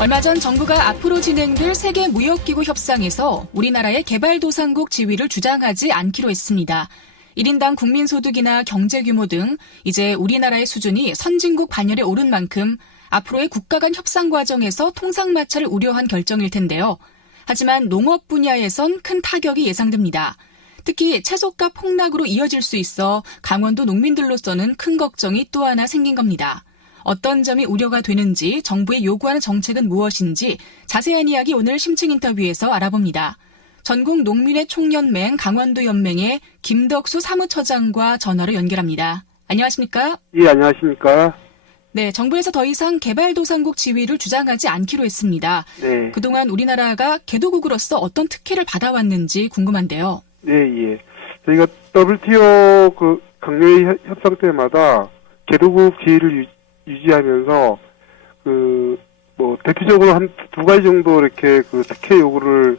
얼마 전 정부가 앞으로 진행될 세계무역기구 협상에서 우리나라의 개발도상국 지위를 주장하지 않기로 했습니다. 1인당 국민소득이나 경제규모 등 이제 우리나라의 수준이 선진국 반열에 오른 만큼 앞으로의 국가 간 협상 과정에서 통상마찰을 우려한 결정일 텐데요. 하지만 농업 분야에선 큰 타격이 예상됩니다. 특히 채소값 폭락으로 이어질 수 있어 강원도 농민들로서는 큰 걱정이 또 하나 생긴 겁니다. 어떤 점이 우려가 되는지, 정부의 요구하는 정책은 무엇인지 자세한 이야기 오늘 심층 인터뷰에서 알아봅니다. 전국농민회 총연맹 강원도연맹의 김덕수 사무처장과 전화로 연결합니다. 안녕하십니까? 예, 안녕하십니까? 네, 정부에서 더 이상 개발도상국 지위를 주장하지 않기로 했습니다. 네. 그동안 우리나라가 개도국으로서 어떤 특혜를 받아왔는지 궁금한데요. 네, 예. 저희가 WTO 강요회 협상 때마다 개도국 지위를 유지하면서 대표적으로 한 두 가지 정도 이렇게 특혜 요구를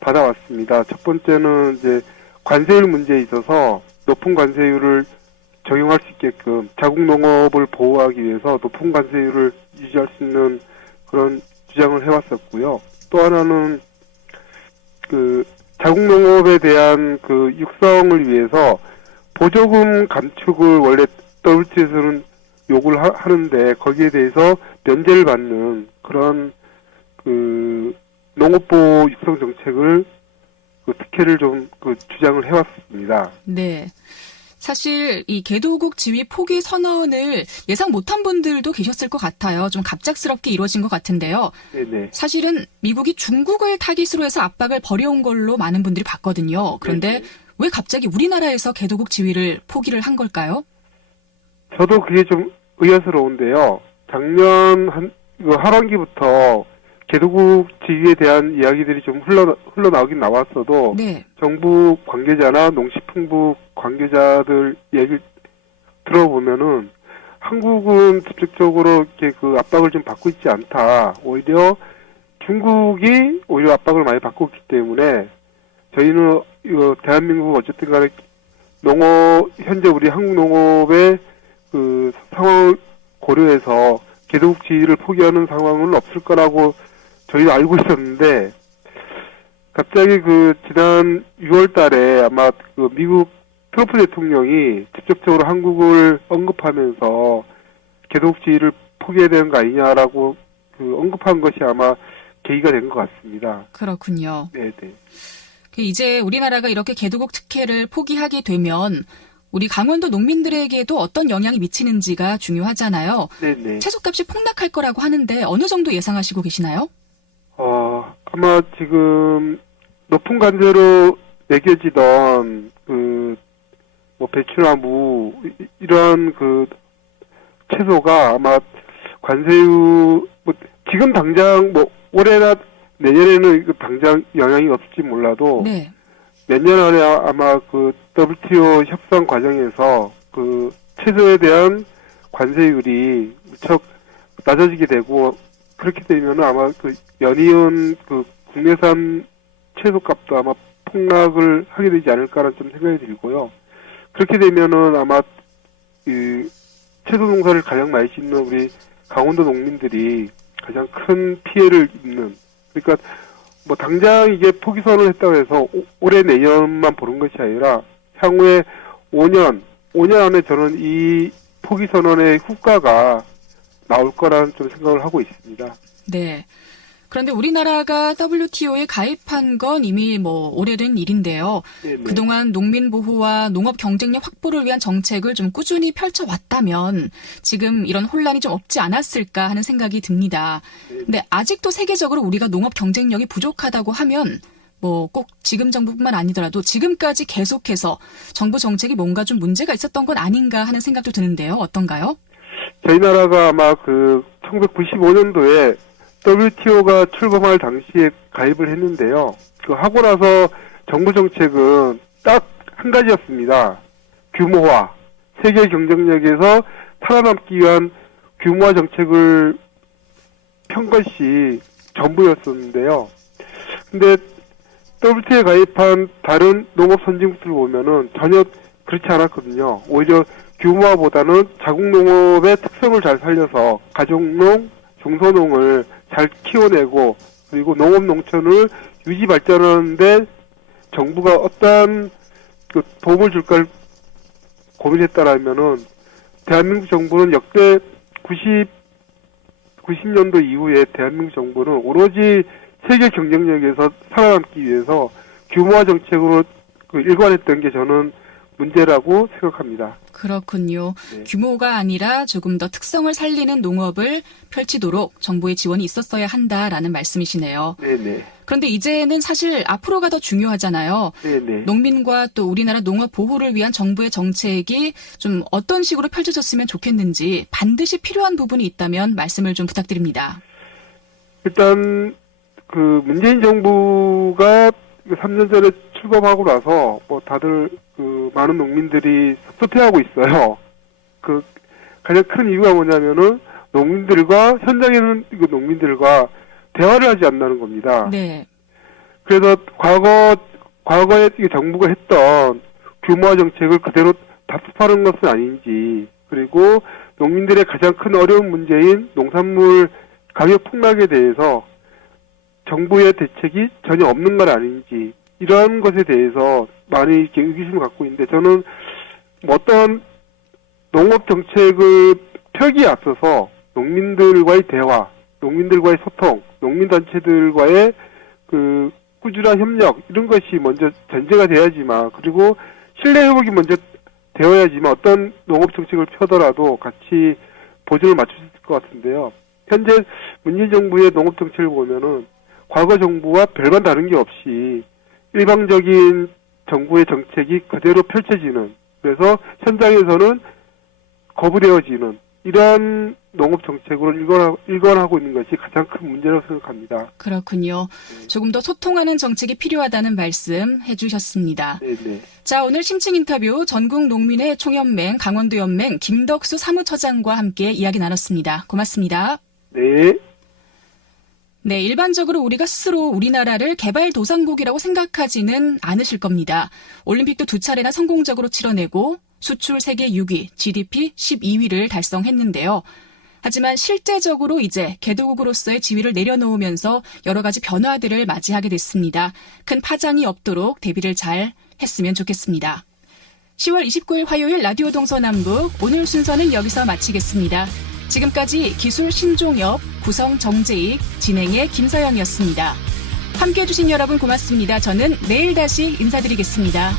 받아왔습니다. 첫 번째는 이제 관세율 문제에 있어서 높은 관세율을 적용할 수 있게끔 자국 농업을 보호하기 위해서 높은 관세율을 유지할 수 있는 그런 주장을 해왔었고요. 또 하나는 자국 농업에 대한 육성을 위해서 보조금 감축을 원래 WTO에서는 요구를 하는데 거기에 대해서 면제를 받는 그런 농업보호 육성 정책을 특혜를 좀 주장을 해왔습니다. 네. 사실 이 개도국 지위 포기 선언을 예상 못한 분들도 계셨을 것 같아요. 좀 갑작스럽게 이루어진 것 같은데요. 네네. 사실은 미국이 중국을 타깃으로 해서 압박을 벌여온 걸로 많은 분들이 봤거든요. 그런데 네네. 왜 갑자기 우리나라에서 개도국 지위를 포기를 한 걸까요? 저도 그게 좀 의아스러운데요. 작년 하반기부터 개도국 지위에 대한 이야기들이 좀 흘러나오긴 나왔어도 네. 정부 관계자나 농식품부 관계자들 얘기를 들어보면은 한국은 직접적으로 이렇게 압박을 좀 받고 있지 않다. 오히려 중국이 오히려 압박을 많이 받고 있기 때문에 저희는 대한민국 어쨌든 간에 현재 우리 한국 농업의 상황을 고려해서 개도국 지위를 포기하는 상황은 없을 거라고 저희도 알고 있었는데 갑자기 지난 6월 달에 아마 미국 트럼프 대통령이 직접적으로 한국을 언급하면서 개도국 지위를 포기해야 되는 거 아니냐라고 언급한 것이 아마 계기가 된 것 같습니다. 그렇군요. 네네. 이제 우리나라가 이렇게 개도국 특혜를 포기하게 되면 우리 강원도 농민들에게도 어떤 영향이 미치는지가 중요하잖아요. 네네. 채소값이 폭락할 거라고 하는데 어느 정도 예상하시고 계시나요? 아마 지금 높은 관세로 매겨지던 배추나 무 이런 채소가 아마 관세율 지금 당장 올해나 내년에는 당장 영향이 없을지 몰라도 네. 몇 년 안에 아마 WTO 협상 과정에서 채소에 대한 관세율이 무척 낮아지게 되고 그렇게 되면 아마 연이은 국내산 채소값도 아마 폭락을 하게 되지 않을까라는 좀 생각이 들고요. 그렇게 되면은 아마 채소 농사를 가장 많이 짓는 우리 강원도 농민들이 가장 큰 피해를 입는 그러니까 당장 이게 포기 선언을 했다고 해서 올해 내년만 보는 것이 아니라 향후에 5년 안에 저는 이 포기 선언의 후과가 나올 거라는 좀 생각을 하고 있습니다. 네. 그런데 우리나라가 WTO에 가입한 건 이미 오래된 일인데요. 네네. 그동안 농민 보호와 농업 경쟁력 확보를 위한 정책을 좀 꾸준히 펼쳐왔다면 지금 이런 혼란이 좀 없지 않았을까 하는 생각이 듭니다. 근데 아직도 세계적으로 우리가 농업 경쟁력이 부족하다고 하면 꼭 지금 정부뿐만 아니더라도 지금까지 계속해서 정부 정책이 뭔가 좀 문제가 있었던 건 아닌가 하는 생각도 드는데요. 어떤가요? 저희 나라가 아마 1995년도에 WTO가 출범할 당시에 가입을 했는데요. 하고 나서 정부 정책은 딱 한 가지였습니다. 규모화. 세계 경쟁력에서 살아남기 위한 규모화 정책을 편 것이 전부였었는데요. 근데 WTO에 가입한 다른 농업 선진국들 보면은 전혀 그렇지 않았거든요. 오히려 규모화보다는 자국 농업의 특성을 잘 살려서 가족농, 중소농을 잘 키워내고 그리고 농업 농촌을 유지 발전하는데 정부가 어떤 그 도움을 줄까를 고민했다라면은 대한민국 정부는 역대 90년도 이후에 대한민국 정부는 오로지 세계 경쟁력에서 살아남기 위해서 규모화 정책으로 일관했던 게 저는 문제라고 생각합니다. 그렇군요. 네. 규모가 아니라 조금 더 특성을 살리는 농업을 펼치도록 정부의 지원이 있었어야 한다라는 말씀이시네요. 네네. 그런데 이제는 사실 앞으로가 더 중요하잖아요. 네네. 농민과 또 우리나라 농업 보호를 위한 정부의 정책이 좀 어떤 식으로 펼쳐졌으면 좋겠는지 반드시 필요한 부분이 있다면 말씀을 좀 부탁드립니다. 일단 그 문재인 정부가 3년 전에 출범하고 나서 뭐 다들 그 많은 농민들이 섭섭해하고 있어요. 그 가장 큰 이유가 뭐냐면은 농민들과 현장에는 그 농민들과 대화를 하지 않는다는 겁니다. 네. 그래서 과거에 이 정부가 했던 규모화 정책을 그대로 답습하는 것은 아닌지, 그리고 농민들의 가장 큰 어려운 문제인 농산물 가격 폭락에 대해서 정부의 대책이 전혀 없는 건 아닌지, 이런 것에 대해서 많이 이렇게 의구심을 갖고 있는데, 저는 어떤 농업 정책을 펴기에 앞서서 농민들과의 대화, 농민들과의 소통, 농민단체들과의 그 꾸준한 협력, 이런 것이 먼저 전제가 돼야지만, 그리고 신뢰 회복이 먼저 되어야지만 어떤 농업 정책을 펴더라도 같이 보조를 맞출 수 있을 것 같은데요. 현재 문재인 정부의 농업 정책을 보면은 과거 정부와 별반 다른 게 없이 일방적인 정부의 정책이 그대로 펼쳐지는, 그래서 현장에서는 거부되어지는 이러한 농업 정책으로 일관하고 있는 것이 가장 큰 문제라고 생각합니다. 그렇군요. 조금 더 소통하는 정책이 필요하다는 말씀 해주셨습니다. 네네. 자, 오늘 심층 인터뷰 전국농민회 총연맹 강원도연맹 김덕수 사무처장과 함께 이야기 나눴습니다. 고맙습니다. 네. 네, 일반적으로 우리가 스스로 우리나라를 개발도상국이라고 생각하지는 않으실 겁니다. 올림픽도 2차례나 성공적으로 치러내고 수출 세계 6위, GDP 12위를 달성했는데요. 하지만 실제적으로 이제 개도국으로서의 지위를 내려놓으면서 여러 가지 변화들을 맞이하게 됐습니다. 큰 파장이 없도록 대비를 잘 했으면 좋겠습니다. 10월 29일 화요일 라디오 동서남북, 오늘 순서는 여기서 마치겠습니다. 지금까지 기술 신종엽, 구성 정재익, 진행의 김서영이었습니다. 함께해 주신 여러분 고맙습니다. 저는 내일 다시 인사드리겠습니다.